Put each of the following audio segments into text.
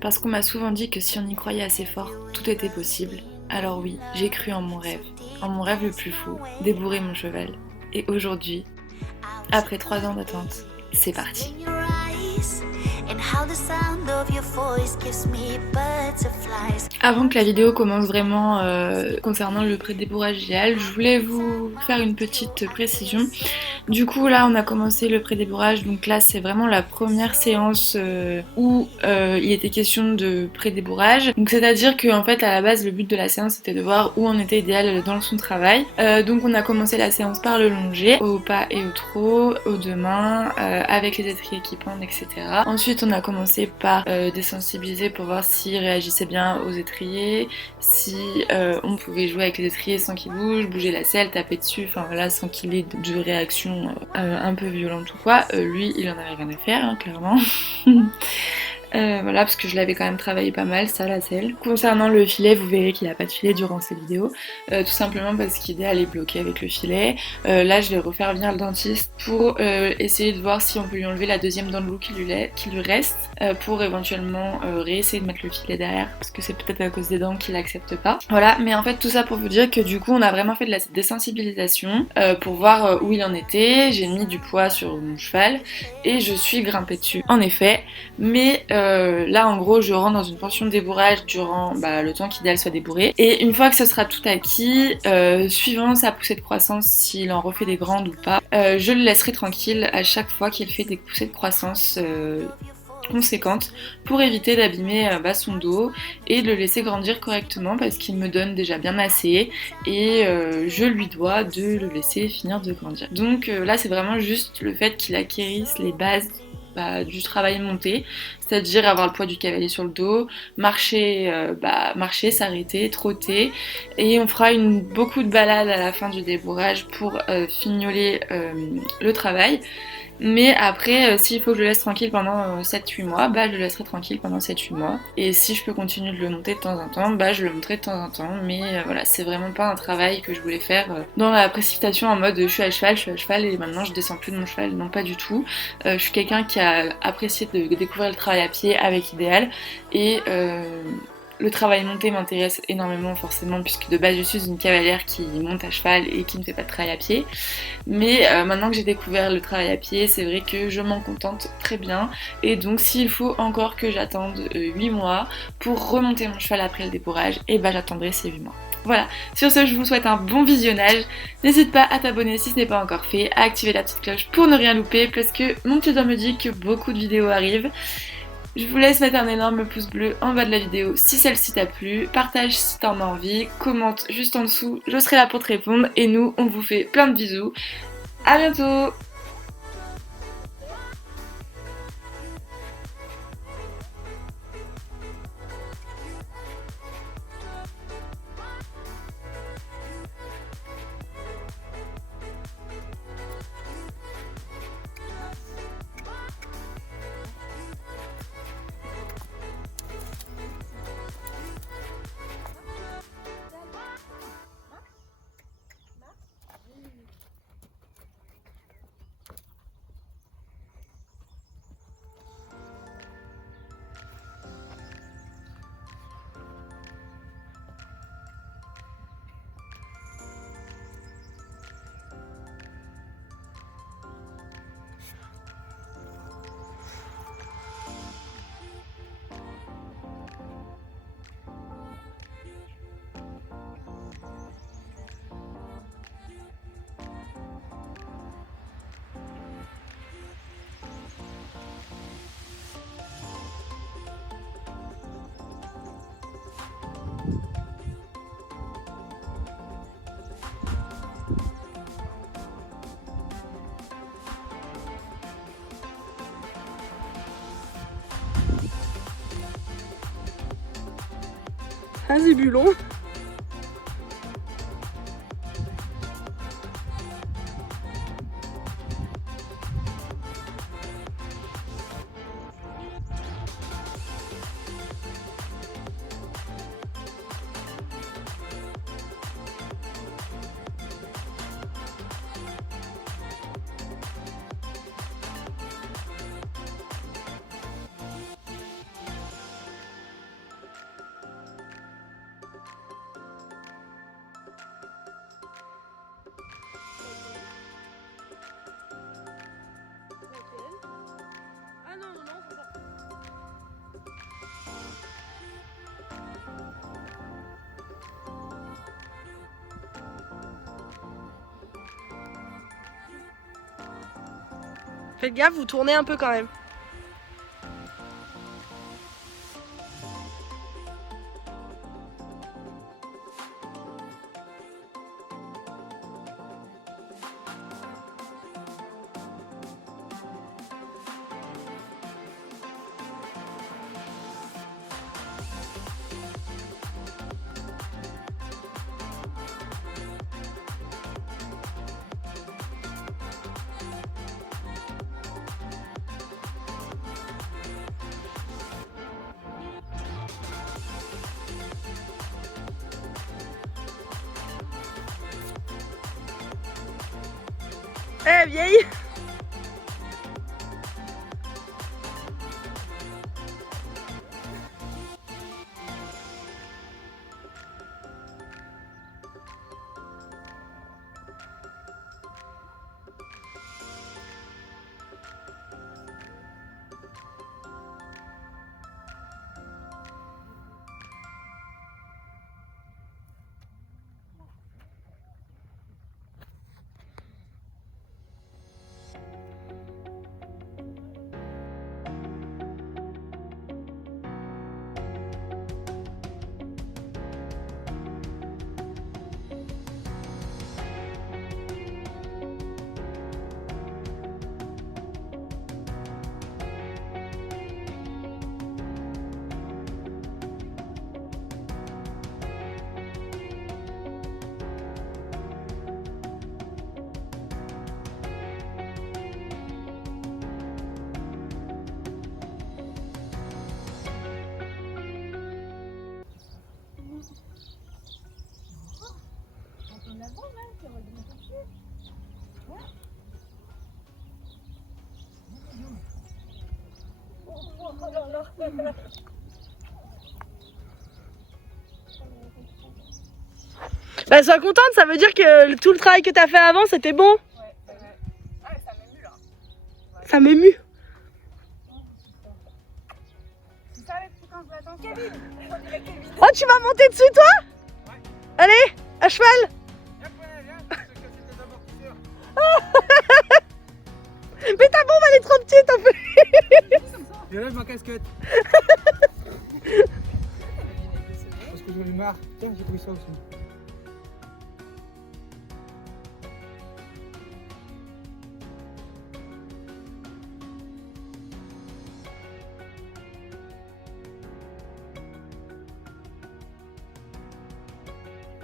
Parce qu'on m'a souvent dit que si on y croyait assez fort, tout était possible. Alors oui, j'ai cru en mon rêve le plus fou, débourrer mon cheval. Et aujourd'hui, après 3 ans d'attente, c'est parti. Avant que la vidéo commence vraiment concernant le pré-débourrage idéal, je voulais vous faire une petite précision. Du coup là on a commencé le pré-débourrage, donc là c'est vraiment la première séance où il était question de pré-débourrage. Donc c'est-à-dire qu'en fait à la base le but de la séance c'était de voir où on était idéal dans son travail. Donc on a commencé la séance par le longer, au pas et au trot, aux deux mains, avec les étriers qui pendent, etc. Ensuite on a commencé par désensibiliser pour voir s'il réagissait bien aux étriers, si on pouvait jouer avec les étriers sans qu'ils bougent, bouger la selle, taper dessus, enfin voilà, sans qu'il ait de réaction un peu violente ou quoi. Lui il en avait rien à faire, hein, clairement. Voilà, parce que je l'avais quand même travaillé pas mal, ça, la selle. Concernant le filet, vous verrez qu'il n'a pas de filet durant cette vidéo, tout simplement parce qu'Idéal est bloqué avec le filet. Là, je vais refaire venir le dentiste pour essayer de voir si on peut lui enlever la deuxième dent de loup qui lui reste, pour éventuellement réessayer de mettre le filet derrière, parce que c'est peut-être à cause des dents qu'il accepte pas. Voilà, mais en fait, tout ça pour vous dire que du coup, on a vraiment fait de la désensibilisation pour voir où il en était. J'ai mis du poids sur mon cheval et je suis grimpée dessus, en effet, mais là en gros je rentre dans une pension de débourrage durant le temps qu'Idéal soit débourré, et une fois que ce sera tout acquis, suivant sa poussée de croissance, s'il en refait des grandes ou pas, je le laisserai tranquille à chaque fois qu'il fait des poussées de croissance conséquentes, pour éviter d'abîmer son dos et de le laisser grandir correctement, parce qu'il me donne déjà bien assez et je lui dois de le laisser finir de grandir. Donc là c'est vraiment juste le fait qu'il acquérisse les bases du travail monté, c'est-à-dire avoir le poids du cavalier sur le dos, marcher, s'arrêter, trotter, et on fera beaucoup de balades à la fin du débourrage pour fignoler le travail. Mais après, s'il faut que je le laisse tranquille pendant 7-8 mois, je le laisserai tranquille pendant 7-8 mois. Et si je peux continuer de le monter de temps en temps, je le monterai de temps en temps. Mais voilà, c'est vraiment pas un travail que je voulais faire dans la précipitation en mode je suis à cheval et maintenant je descends plus de mon cheval. Non, pas du tout. Je suis quelqu'un qui a apprécié de découvrir le travail à pied avec Idéal. Et le travail monté m'intéresse énormément forcément, puisque de base je suis une cavalière qui monte à cheval et qui ne fait pas de travail à pied. Mais maintenant que j'ai découvert le travail à pied, c'est vrai que je m'en contente très bien. Et donc s'il faut encore que j'attende 8 mois pour remonter mon cheval après le débourrage, et j'attendrai ces 8 mois. Voilà, sur ce je vous souhaite un bon visionnage. N'hésite pas à t'abonner si ce n'est pas encore fait, à activer la petite cloche pour ne rien louper, parce que mon petit doigt me dit que beaucoup de vidéos arrivent. Je vous laisse mettre un énorme pouce bleu en bas de la vidéo si celle-ci t'a plu, partage si t'en as envie, commente juste en dessous, je serai là pour te répondre, et nous on vous fait plein de bisous. À bientôt! Ah, Zébulon. Faites gaffe, vous tournez un peu quand même. Eh vieille. Bah sois contente, ça veut dire que tout le travail que t'as fait avant c'était bon. Ouais, ah, ça m'émue là. Ouais. Ça m'émue. C'est ça les trucs quand je l'attends, Kevin. Oh tu vas monter dessus toi? Ouais. Allez, à cheval. Mais ta bombe elle est trop petite en fait. Je lève ma casquette. Parce que j'en ai marre. Tiens, j'ai pris ça aussi.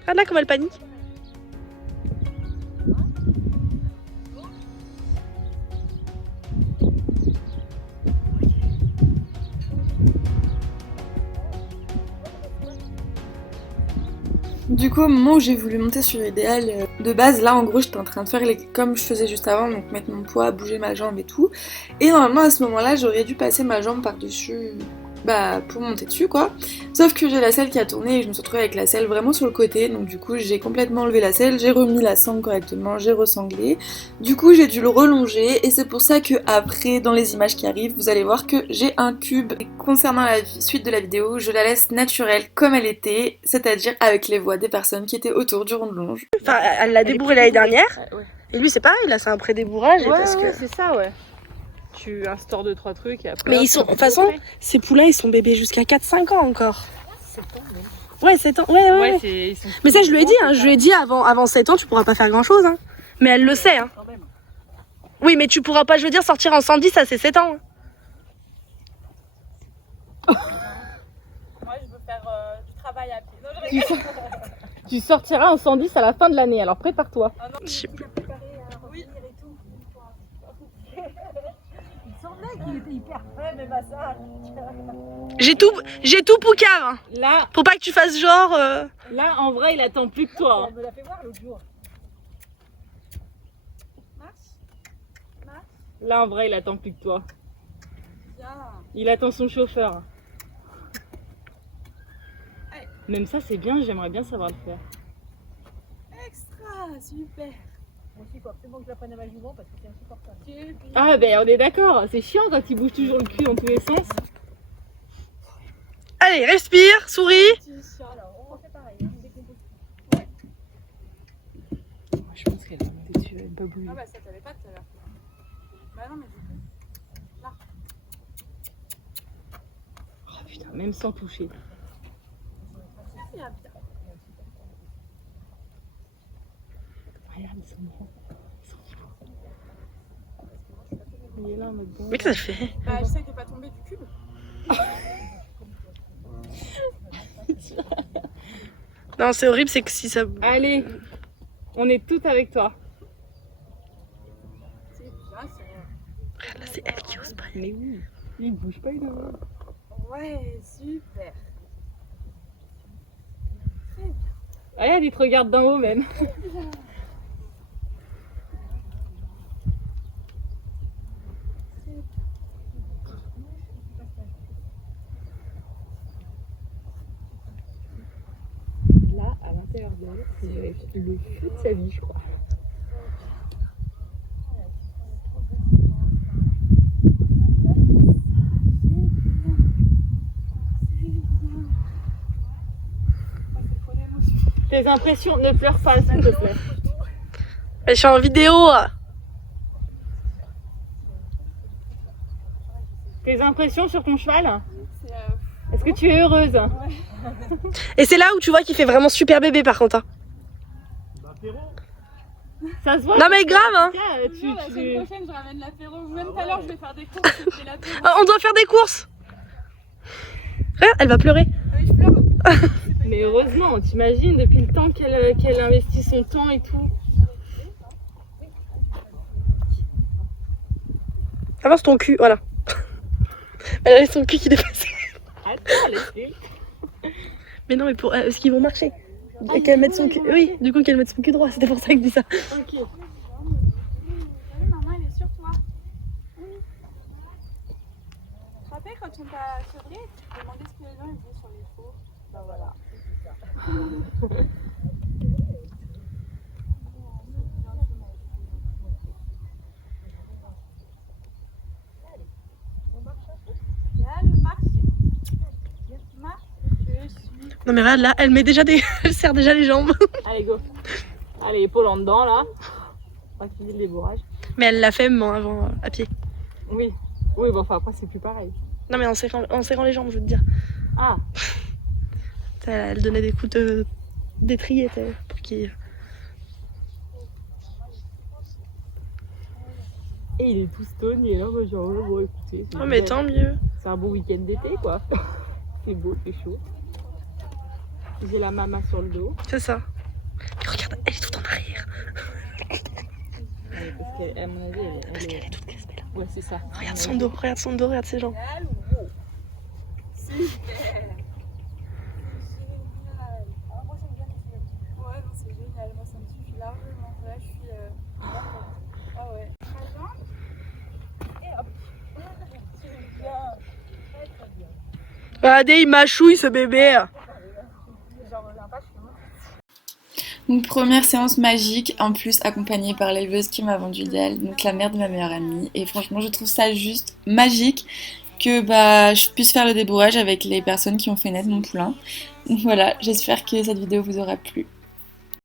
Regarde là comme elle panique. Du coup, au moment où j'ai voulu monter sur l'idéal, de base, là en gros, j'étais en train de faire comme je faisais juste avant, donc mettre mon poids, bouger ma jambe et tout. Et normalement, à ce moment-là, j'aurais dû passer ma jambe par-dessus, pour monter dessus quoi. Sauf que j'ai la selle qui a tourné et je me suis retrouvée avec la selle vraiment sur le côté, donc du coup, j'ai complètement enlevé la selle, j'ai remis la sangle correctement, j'ai ressanglé. Du coup, j'ai dû le relonger et c'est pour ça que après, dans les images qui arrivent, vous allez voir que j'ai un cube. Et concernant la suite de la vidéo, je la laisse naturelle comme elle était, c'est-à-dire avec les voix des personnes qui étaient autour du rond de longe. Enfin, elle l'a débourré l'année dernière. Ouais. Et lui, c'est pareil, là, c'est un pré-débourrage. Ouais, parce que... c'est ça, ouais. Tu instaures 2-3 trucs et après. Mais ils sont, de toute façon, ces poulains, ils sont bébés jusqu'à 4-5 ans encore. 7 ans, même. Ouais, 7 ans, ouais. Ils sont mais ça, je lui ai dit, hein, je lui ai dit avant 7 ans, tu pourras pas faire grand chose. Hein. Mais elle le sait. Hein. Oui, mais tu pourras pas, je veux dire, sortir en 110 à ses 7 ans. Hein. Moi, je veux faire du travail à pied. Non, je tu sortiras en 110 à la fin de l'année, alors prépare-toi. Ah non, je sais plus. Oui. Il semblait qu'il était hyper frais, mais bah ça. J'ai tout Poucave. Hein. Là. Faut pas que tu fasses genre. Là, en vrai, il attend plus que toi. Elle me l'a fait voir l'autre jour. Là, en vrai, il attend plus que toi. Il attend son chauffeur. Même ça, c'est bien, j'aimerais bien savoir le faire. Extra, super. Moi aussi, quoi. C'est bon que je la prenne à ma jument parce que c'est insupportable. Ah, ben on est d'accord. C'est chiant quand il bouge toujours le cul dans tous les sens. Allez, respire, souris. On fait pareil, on décompose. Je pense qu'elle va monter dessus, elle va pas bouger. Ah, bah ça t'avait pas tout à l'heure. Bah non, mais du coup. Là. Oh putain, même sans toucher. Il y a bien. Regarde, ils sont grands. Ils sont grands. Il est là en mode bon. Mais qu'est-ce que ça fait? Bah, j'essaye de pas tomber du cube. Non, c'est horrible, c'est que si ça... Allez, on est toutes avec toi. C'est bien, c'est. Là, c'est elle qui ose pas. Mais oui, il bouge pas, il est là. Ouais, super. Regarde, il te regarde d'en haut même. Là, à l'intérieur d'elle, c'est le feu de sa vie, je crois. Tes impressions, ne pleure pas, s'il te plaît. Mais je suis en vidéo. Tes impressions sur ton cheval? Est-ce que tu es heureuse? Et c'est là où tu vois qu'il fait vraiment super bébé par contre. Hein. Ça se voit. Non mais grave hein. La semaine prochaine, je ramène l'apéro. Même tout à l'heure, je vais faire des courses. Je fais l'apéro. On doit faire des courses. Regarde, elle va pleurer. Oui, je pleure. Mais heureusement, t'imagines depuis le temps qu'elle investit son temps et tout. Avance ton cul, voilà. Elle avait son cul qui dépassait. Attends, laisse-les. Mais non, mais pour, est-ce qu'ils vont marcher? Et qu'elle mette son cul. Oui, du coup qu'elle mette son cul droit, c'était pour ça que je dis ça. Ok. Salut, maman, elle est sur toi. Tu te rappelles quand on t'a sevré, tu te demandais ce que les gens ils faisaient sur les faux. Bah voilà. Non mais regarde là, elle met déjà des. Elle serre déjà les jambes. Allez, go. Allez, épaule en dedans là. On va activer le débourrage. Mais elle l'a fait même avant à pied. Oui. Oui, bon, enfin après c'est plus pareil. Non mais en serrant les jambes, je veux te dire. Ah. Elle donnait des coups de d'étrier pour qu'il. Et il est tout stone, il est là, moi genre, ouais, bon écoutez. Oh mais tant mieux. C'est un bon week-end d'été quoi. C'est beau, c'est chaud. J'ai la maman sur le dos. C'est ça. Mais regarde, elle est toute en arrière. Ouais, parce qu'à mon avis, Parce qu'elle est toute crispée là. Ouais, c'est ça. Regarde son dos, regarde ses jambes. Super. Génial. Ah, moi j'aime bien les films. Ouais, non, c'est génial. Moi ça me suffit largement. Là je suis. Ah ouais. Très bien. Et hop. C'est bien. Très très bien. Regardez, il mâchouille ce bébé. J'en reviens pas, je suis morte. Donc première séance magique, en plus accompagnée par l'éleveuse qui m'a vendu d'elle, donc la mère de ma meilleure amie. Et franchement je trouve ça juste magique que je puisse faire le débourrage avec les personnes qui ont fait naître mon poulain. Donc voilà, j'espère que cette vidéo vous aura plu.